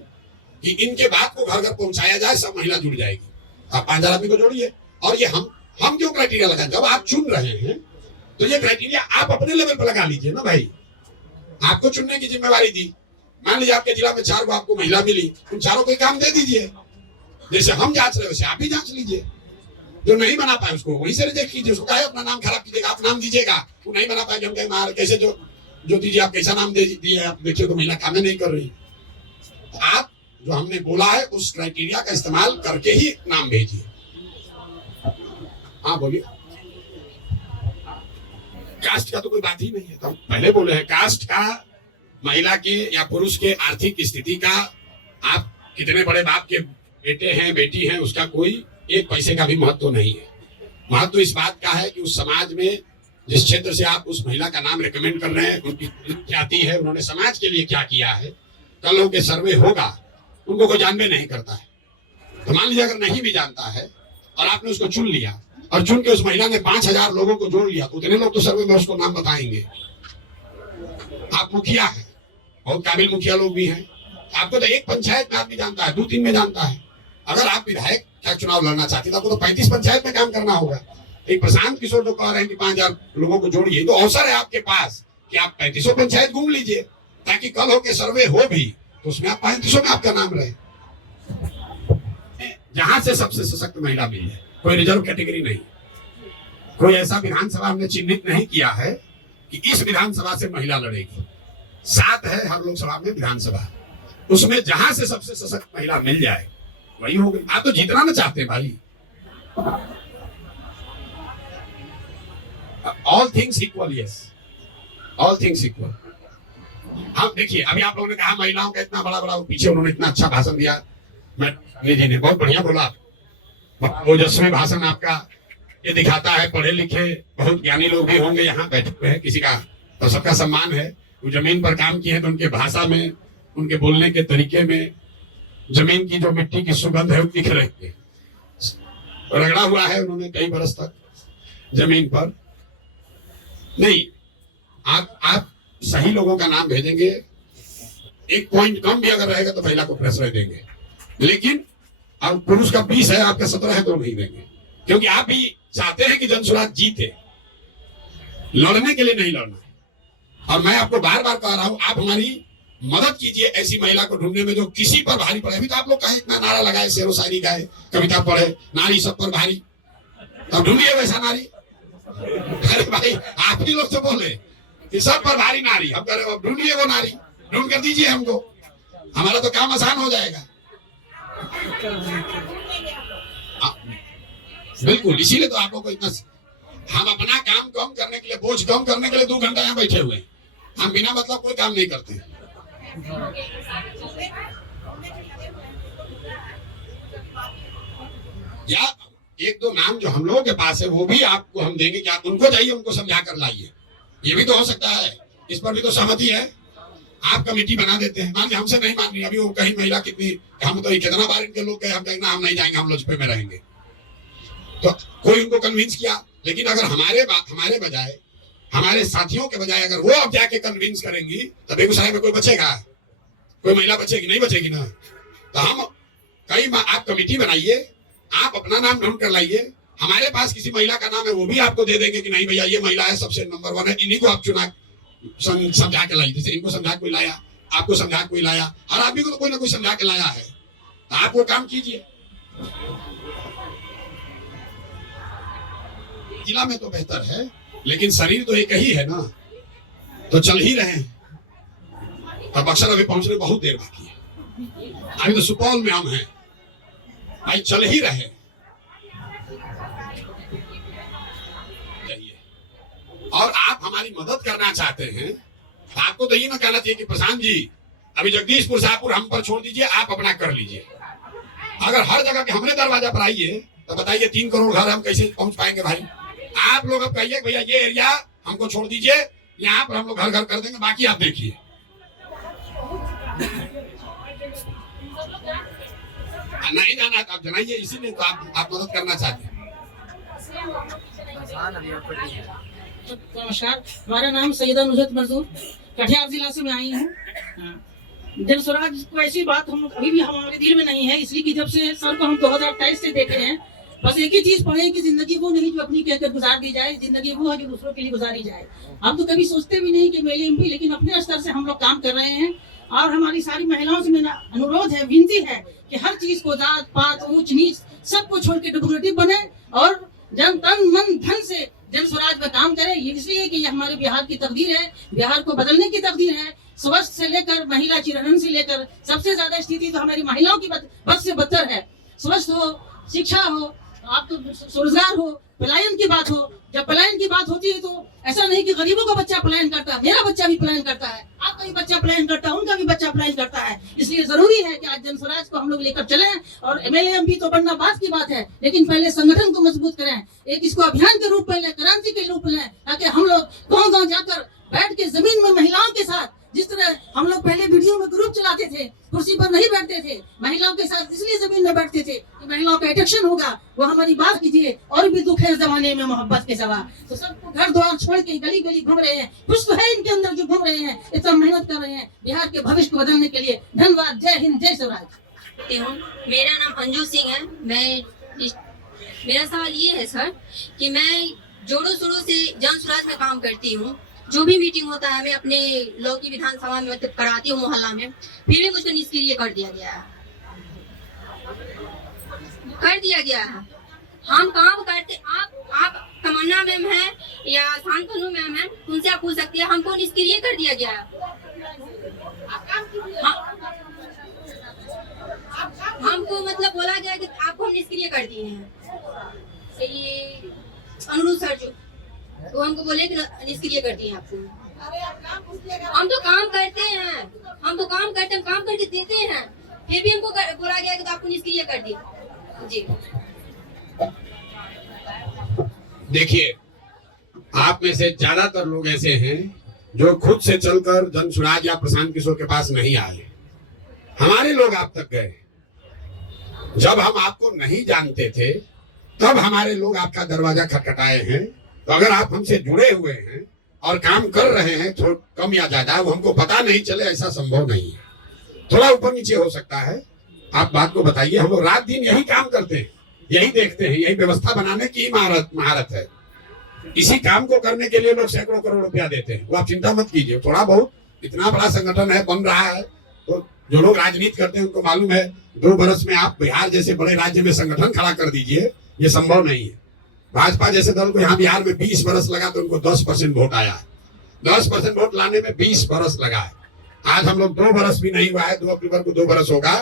कि इनके बात को घर घर पहुंचाया जाए, सब महिला जुड़ जाएगी। आप 5,000 आदमी को जोड़िए। और ये हम क्यों क्राइटेरिया लगाएं? जब आप चुन रहे हैं तो ये क्राइटेरिया आप अपने लेवल पर लगा लीजिए ना भाई। आपको चुनने की जिम्मेवारी दी। मान लीजिए आपके जिला में 4 को आपको महिला मिली, उन 4 को काम दे दीजिए। जैसे हम जांच रहे वैसे आप भी जांच लीजिए। जो नहीं बना पाए उसको वहीं से रिजेक्ट कीजिए। उसको कहे अपना नाम खराब कीजिएगा, आप नाम दीजिएगा। वो नहीं बना पाए, हम कहें कैसे जो दीजिए, आप कैसा नाम दे दिए, आप देखिए तो महिला काम नहीं कर रही। तो आप जो हमने बोला है उस क्राइटेरिया का इस्तेमाल करके ही नाम भेजिए। हाँ बोलिए। कास्ट का तो कोई बात ही नहीं है। तो हम पहले बोले हैं कास्ट का, महिला के या पुरुष के आर्थिक स्थिति का, आप कितने बड़े बाप के बेटे हैं बेटी हैं, उसका कोई 1 पैसे का भी महत्व नहीं है। महत्व इस बात का है कि उस समाज में जिस क्षेत्र से आप उस महिला का नाम रिकमेंड कर रहे हैं, उनकी ख्याति है, उन्होंने समाज के लिए क्या किया है। कल लोगों के सर्वे होगा, उनको कोई जानबे नहीं करता है। तो मान लीजिए अगर नहीं भी जानता है और आपने उसको चुन लिया, और चुन के उस महिला ने 5,000 लोगों को जोड़ लिया, तो उतने लोग तो सर्वे में उसको नाम बताएंगे। आप मुखिया हैं, बहुत काबिल मुखिया लोग भी हैं। आपको तो 1 पंचायत में आदमी जानता है, 2-3 में जानता है। अगर आप विधायक का चुनाव लड़ना चाहते हैं तो आपको तो 35 पंचायत में काम करना होगा। एक प्रशांत किशोर जो कह रहे हैं कि 5,000 लोगों को जोड़िए, तो अवसर है आपके पास कि आप 35 पंचायत घूम लीजिए, ताकि कल हो के सर्वे हो भी तो उसमें आप 35 में आपका नाम रहे। जहां से सबसे सशक्त महिला मिल जाए, कोई रिजर्व कैटेगरी नहीं। कोई ऐसा विधानसभा हमने चिन्हित नहीं किया है कि इस विधानसभा से महिला लड़ेगी। 7 है हर लोकसभा में विधानसभा, उसमें जहां से सबसे सशक्त महिला मिल जाए वही हो गई। आप तो जीतना ना चाहते भाई। All things equal, yes, all things equal. अब देखिए, अभी आप लोगों ने कहा महिलाओं का इतना बड़ा पीछे उन्होंने इतना अच्छा भाषण दिया। मैं जी ने बहुत बढ़िया बोला। ओजस्वी भाषण आपका ये दिखाता है पढ़े लिखे बहुत ज्ञानी लोग भी होंगे यहाँ बैठे हुए हैं, किसी का तो सबका सम्मान है। वो जमीन पर काम किए तो उनके भाषा में, उनके बोलने के तरीके में जमीन की जो मिट्टी की सुगंध है वो दिख रही है। रगड़ा हुआ है उन्होंने कई बरस तक जमीन पर। नहीं, आप सही लोगों का नाम भेजेंगे, 1 पॉइंट कम भी अगर रहेगा तो महिला को प्रश्रय देंगे। लेकिन अब पुरुष का 20 है, आपका 17 है तो नहीं देंगे, क्योंकि आप भी चाहते हैं कि जनसुराज जीते। लड़ने के लिए नहीं लड़ना है। और मैं आपको बार बार कह रहा हूं, आप हमारी मदद कीजिए ऐसी महिला को ढूंढने में जो किसी पर भारी पड़े। अभी तो आप लोग कहे इतना नारा लगाए, शेरो शायरी गाए, कविता पढ़े, नारी सब पर भारी, तब ढूंढिए वैसा नारी। अरे भाई, आप ही लोग तो बोले कि सब पर भारी नारी, हम कह रहे अब ढूंढिए वो नारी, ढूंढ कर दीजिए हमको, हमारा तो काम आसान हो जाएगा। बिल्कुल, इसीलिए तो आप लोग को इतना, हम अपना काम कम करने के लिए, बोझ कम करने के लिए 2 घंटा यहाँ बैठे हुए हैं। हम बिना मतलब कोई काम नहीं करते। या एक दो नाम जो हम लोगों के पास है वो भी आपको हम देंगे कि आप उनको जाइए, उनको समझा कर लाइए। ये भी तो हो सकता है, इस पर भी तो सहमति है। आप कमेटी बना देते हैं, मान लीजिए हमसे नहीं मान रही, अभी वो कहीं महिला कितनी, हम तो कितना बार इनके लोग गए, हम कहेंगे हम नहीं जाएंगे, हम लोजपे में रहेंगे, तो कोई उनको कन्विंस किया। लेकिन अगर हमारे बजाय, हमारे साथियों के बजाय अगर वो अब जाके कन्विंस करेंगी तो बेगूसराय में कोई बचेगा? कोई महिला बचेगी? नहीं बचेगी ना। तो हम आप कमेटी बनाइए, आप अपना नाम ढूंढ कर लाइए, हमारे पास किसी महिला का नाम है वो भी आपको दे देंगे कि नहीं भैया ये महिला है, सबसे नंबर 1 है, इन्हीं को आप चुना समझा के लाइए। जैसे इनको समझा कोई लाया, आपको समझा कोई लाया, हर आदमी को तो कोई ना कोई समझा के लाया है, तो आप वो काम कीजिए। जिला में तो बेहतर है, लेकिन शरीर तो एक ही है ना, तो चल ही रहे हैं। अब अक्सर अभी पहुंचने बहुत देर बाकी है, अभी तो सुपौल में हम हैं भाई, चल ही रहे। और आप हमारी मदद करना चाहते हैं तो आपको तो ये ना कहना चाहिए कि प्रशांत जी अभी जगदीशपुर शाहपुर हम पर छोड़ दीजिए, आप अपना कर लीजिए। अगर हर जगह के हमने दरवाजा पर आइए तो बताइए 3 करोड़ घर हम कैसे पहुंच पाएंगे भाई? आप लोग अब कहिए भैया ये एरिया हमको छोड़ दीजिए, यहाँ पर हम लोग घर घर कर देंगे, बाकी आप देखिए। नहीं जाना तो आप जनाइए, इसीलिए तो आप मदद करना चाहते हैं। नमस्कार, हमारा नाम सैयदा नुसरत मंसूर, कटिहार जिला से मैं आई हूँ। जन स्वराज को ऐसी बात हम अभी भी हमारे दिल में नहीं है, इसलिए कि जब से सर को हम 2023 से देख रहे हैं, बस एक ही चीज पढ़े कि जिंदगी वो नहीं जो अपनी कहकर गुजार दी जाए, जिंदगी वो है जो दूसरों के लिए गुजारी जाए। हम तो कभी सोचते भी नहीं कि मेले एमपी, लेकिन अपने स्तर से हम लोग काम कर रहे हैं। और हमारी सारी महिलाओं से मेरा अनुरोध है, विनती है कि हर चीज को, जात पात ऊंच नीच सबको छोड़ के डेमोक्रेटिक बने और जन तन मन धन से जन स्वराज में काम करे। ये इसलिए कि ये हमारे बिहार की तकदीर है, बिहार को बदलने की तकदीर है। स्वास्थ्य से लेकर महिला चिरहरण से लेकर सबसे ज्यादा स्थिति तो हमारी महिलाओं की बद से बदतर है। स्वास्थ्य हो, शिक्षा हो, आपको रोजगार हो, पलायन की बात हो। जब पलायन की बात होती है तो ऐसा नहीं कि गरीबों का बच्चा पलायन करता है, मेरा बच्चा भी पलायन करता है, आपका भी बच्चा पलायन करता है, उनका भी बच्चा पलायन करता है। इसलिए जरूरी है कि आज जन स्वराज को हम लोग लेकर चलें। और एमएलए एमपी तो बनना बात की बात है, लेकिन पहले संगठन को मजबूत करें, एक इसको अभियान के रूप में लें, क्रांति के रूप में लें, ताकि हम लोग गाँव गाँव जाकर बैठ के जमीन में महिलाओं के साथ, जिस तरह हम लोग पहले वीडियो में ग्रुप चलाते थे, कुर्सी पर नहीं बैठते थे, महिलाओं के साथ इसलिए जमीन में बैठते थे कि महिलाओं का अट्रैक्शन होगा, वो हमारी बात कीजिए। और भी दुख है जमाने में मोहब्बत के सिवा, तो सबको घर द्वार छोड़ के गली गली घूम रहे हैं। कुछ तो है इनके अंदर जो घूम रहे हैं, इतना मेहनत कर रहे हैं बिहार के भविष्य को बदलने के लिए। धन्यवाद। जय हिंद, जय स्वराज। मेरा नाम अंजू सिंह है। मेरा सवाल ये है सर कि मैं जोड़ों शोरों से जन स्वराज में काम करती हूँ। जो भी मीटिंग होता है मैं अपने लौकी विधानसभा में मतलब कराती हूँ मोहल्ला में, फिर भी मुझको निष्क्रिय कर दिया गया है। हम काम करते, आप तमन्ना मैम है या शांतनु मैम है, उनसे आप पूछ सकती है, हमको निष्क्रिय कर दिया गया है। हमको मतलब बोला गया कि आपको हम निष्क्रिय कर दिए हैं। ये अनुरूध सर जो तो हमको बोले कि निष्क्रिय कर दिए आपको। हम तो काम करते हैं, काम करके देते हैं, फिर भी हमको बोला गया कि तो आपको निष्क्रिय कर दिया। जी देखिए, आप में से ज्यादातर लोग ऐसे हैं जो खुद से चलकर जन स्वराज या प्रशांत किशोर के पास नहीं आए। हमारे लोग आप तक गए। जब हम आपको नहीं जानते थे तब हमारे लोग आपका दरवाजा खटखटाए हैं। तो अगर आप हमसे जुड़े हुए हैं और काम कर रहे हैं, थोड़ा कम या ज्यादा, वो हमको पता नहीं चले, ऐसा संभव नहीं है। थोड़ा ऊपर नीचे हो सकता है, आप बात को बताइए। हम लोग रात दिन यही काम करते हैं, यही देखते हैं, यही व्यवस्था बनाने की महारत है। इसी काम को करने के लिए लोग सैकड़ों करोड़ रुपया देते हैं। वो आप चिंता मत कीजिए। थोड़ा बहुत, इतना बड़ा संगठन है, बन रहा है, तो जो लोग राजनीति करते हैं उनको मालूम है 2 बरस में आप बिहार जैसे बड़े राज्य में संगठन खड़ा कर दीजिए, ये संभव नहीं है। भाजपा जैसे दल को यहाँ बिहार में 20 बरस लगा तो उनको 10% वोट आया है। 10% वोट लाने में 20 बरस लगा है। आज हम लोग 2 बरस भी नहीं हुआ है, 2 अक्टूबर को 2 बरस होगा।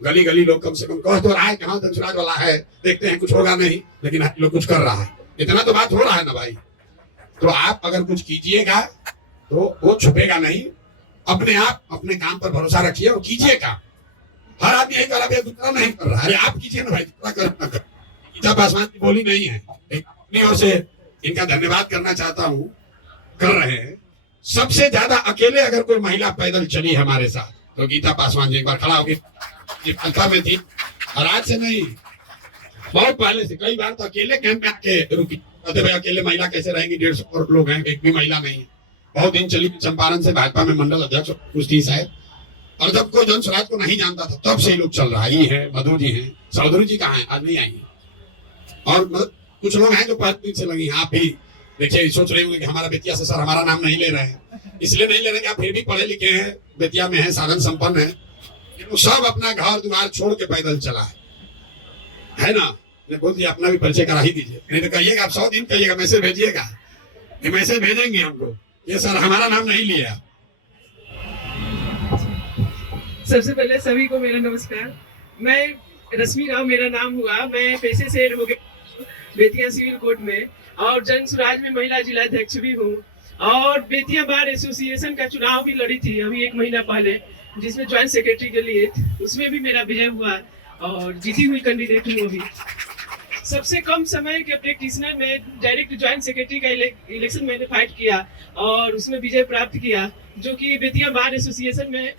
गली गली लोग कम से कम कह तो रहा है कि हाँ जन स्वराज वाला है, देखते हैं कुछ होगा नहीं, लेकिन लोग कुछ कर रहा है। इतना तो बात हो रहा है ना भाई। तो आप अगर कुछ कीजिएगा तो वो छुपेगा नहीं। अपने आप अपने काम पर भरोसा रखिए और कीजिए काम। हर आदमी यही कर रहा है, दूसरा नहीं कर रहा है। अरे आप कीजिए ना भाई, दूसरा कर। गीता पासवान की बोली नहीं है। अपनी ओर से इनका धन्यवाद करना चाहता हूँ, कर रहे हैं। सबसे ज्यादा अकेले अगर कोई महिला पैदल चली हमारे साथ तो गीता पासवान जी एक बार खड़ा होगी, अल्फा में थी और आज से नहीं, बहुत पहले से कई बार तो अकेले कैंप में आके रुकी, कहते भाई अकेले महिला कैसे रहेंगी, 150 और लोग हैं, एक भी महिला नहीं है। बहुत दिन चली चंपारण से भाजपा में मंडल अध्यक्ष कुछ थी शायद, और जब कोई जन स्वराज को नहीं जानता था तब से लोग चल रहा है। ये है मधु जी हैं, चौधरी जी कहाँ है, आज नहीं आई है। और कुछ लोग हैं जो पहले से लगी, आप भी देखिए सोच रहे होंगे कि हमारा बेतिया से सर हमारा नाम नहीं ले रहे हैं, इसलिए नहीं ले रहे कि आप फिर भी पढ़े लिखे हैं, बेतिया में है, साधन संपन्न है, वो सब अपना घर द्वार छोड़ के पैदल चला है ना। बोल दिया अपना भी परिचय करा ही दीजिए, नहीं तो कहिएगा आप 100 दिन कहिएगा, मैसेज भेजिएगा, मैसेज भेजेंगे हमको, ये सर हमारा नाम नहीं लिया। सबसे पहले सभी को मेरा नमस्कार। मैं रश्मि राव मेरा नाम हुआ, मैं पेशे से एडवोकेट बेतिया सिविल कोर्ट में और जन स्वराज में महिला जिला अध्यक्ष भी हूँ, और बेतिया बार एसोसिएशन का चुनाव भी लड़ी थी अभी 1 महीना पहले, जिसमें ज्वाइंट सेक्रेटरी के लिए, उसमें भी मेरा विजय हुआ और जीती हुई कैंडिडेट हूँ अभी। सबसे कम समय के प्रैक्टिशनर में डायरेक्ट ज्वाइंट सेक्रेटरी का इलेक्शन मैंने फाइट किया और उसमें विजय प्राप्त किया, जो कि बेतिया बार एसोसिएशन में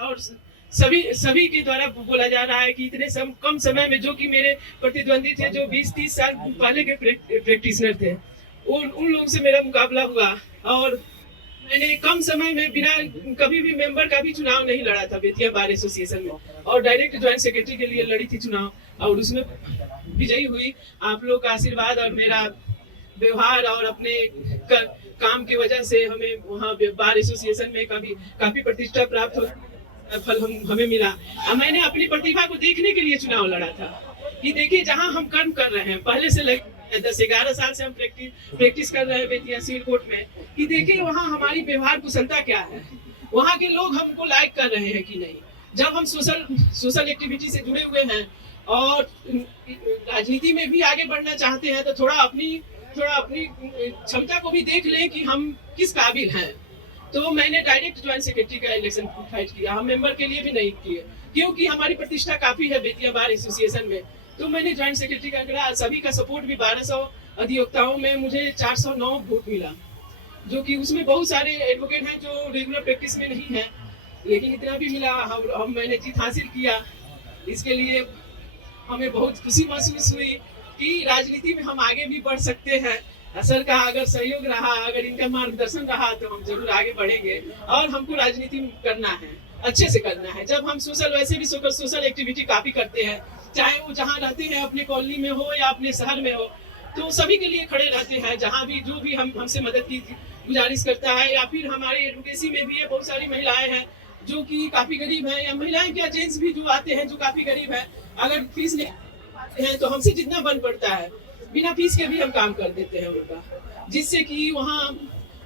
और सभी के द्वारा बोला जा रहा है कि इतने कम समय में, जो कि मेरे प्रतिद्वंदी थे जो 20-30 साल पहले के प्रैक्टिशनर थे, उन लोगों से मेरा मुकाबला हुआ और मैंने कम समय में बिना कभी भी मेंबर का भी चुनाव नहीं लड़ा था बेतिया बार एसोसिएशन में, और डायरेक्ट ज्वाइंट सेक्रेटरी के लिए लड़ी थी चुनाव और उसमें विजयी हुई। आप लोग का आशीर्वाद और मेरा व्यवहार और अपने काम की वजह से हमें वहाँ बार एसोसिएशन में काफी प्रतिष्ठा प्राप्त हो फल हमें मिला। मैंने अपनी प्रतिभा को देखने के लिए चुनाव लड़ा था कि देखिए जहाँ हम कर्म कर रहे हैं, पहले से 10-11 साल से हम प्रैक्टिस कर रहे हैं बेतिया सिविल कोर्ट में, कि देखिए वहाँ हमारी व्यवहार कुशलता क्या है, वहाँ के लोग हमको लाइक कर रहे हैं कि नहीं। जब हम सोशल एक्टिविटी से जुड़े हुए हैं और राजनीति में भी आगे बढ़ना चाहते हैं तो थोड़ा अपनी क्षमता को भी देख लें कि हम किस काबिल हैं। तो मैंने डायरेक्ट ज्वाइंट सेक्रेटरी का इलेक्शन फाइट किया, हम मेंबर के लिए भी नहीं किए, क्योंकि हमारी प्रतिष्ठा काफी है बेतिया बार एसोसिएशन में। तो मैंने ज्वाइंट सेक्रेटरी का करा, सभी का सपोर्ट भी 1200 अधिवक्ताओं में मुझे 409 वोट मिला, जो कि उसमें बहुत सारे एडवोकेट हैं जो रेगुलर प्रैक्टिस में नहीं है, लेकिन इतना भी मिला, हम मैंने जीत हासिल किया। इसके लिए हमें बहुत खुशी महसूस हुई कि राजनीति में हम आगे भी बढ़ सकते हैं। सर का अगर सहयोग रहा, अगर इनका मार्गदर्शन रहा तो हम जरूर आगे बढ़ेंगे और हमको राजनीति करना है, अच्छे से करना है। जब हम वैसे भी सोशल एक्टिविटी काफी करते हैं, चाहे वो जहाँ रहते हैं, अपने कॉलोनी में हो या अपने शहर में हो, तो सभी के लिए खड़े रहते हैं। जहाँ भी जो भी हमसे मदद की गुजारिश करता है, या फिर हमारी एडवोकेसी में भी है, बहुत सारी महिलाएं हैं जो कि काफी गरीब है, या महिलाएं क्या जेंट्स भी जो आते हैं जो काफी गरीब है, अगर फीस नहीं हैं तो हमसे जितना बन पड़ता है बिना फीस के भी हम काम कर देते हैं उनका, जिससे कि वहाँ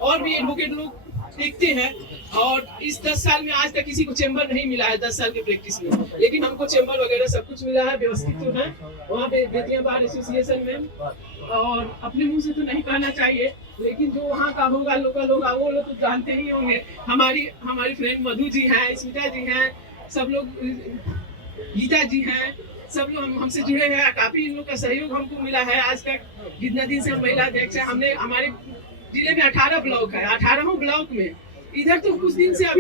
और भी एडवोकेट लोग देखते हैं। और इस 10 साल में आज तक किसी को चेंबर नहीं मिला है 10 साल की प्रैक्टिस में, लेकिन हमको चेंबर वगैरह सब कुछ मिला है, व्यवस्थित तो है वहाँ पे बेतिया बार एसोसिएशन में। और अपने मुंह से तो नहीं कहना चाहिए, लेकिन जो वहाँ का होगा, लोकल होगा, वो लोग तो जानते ही होंगे। हमारी फ्रेंड मधु जी हैं, स्मिता जी हैं, सब लोग, गीता जी हैं, सब लोग हमसे जुड़े हैं। काफी इन लोग का सहयोग हमको मिला है आज तक, जितना दिन से हम महिला अध्यक्ष है। हमने हमारे जिले में 18 ब्लॉक है, 18 ब्लॉक में इधर तो कुछ दिन से अभी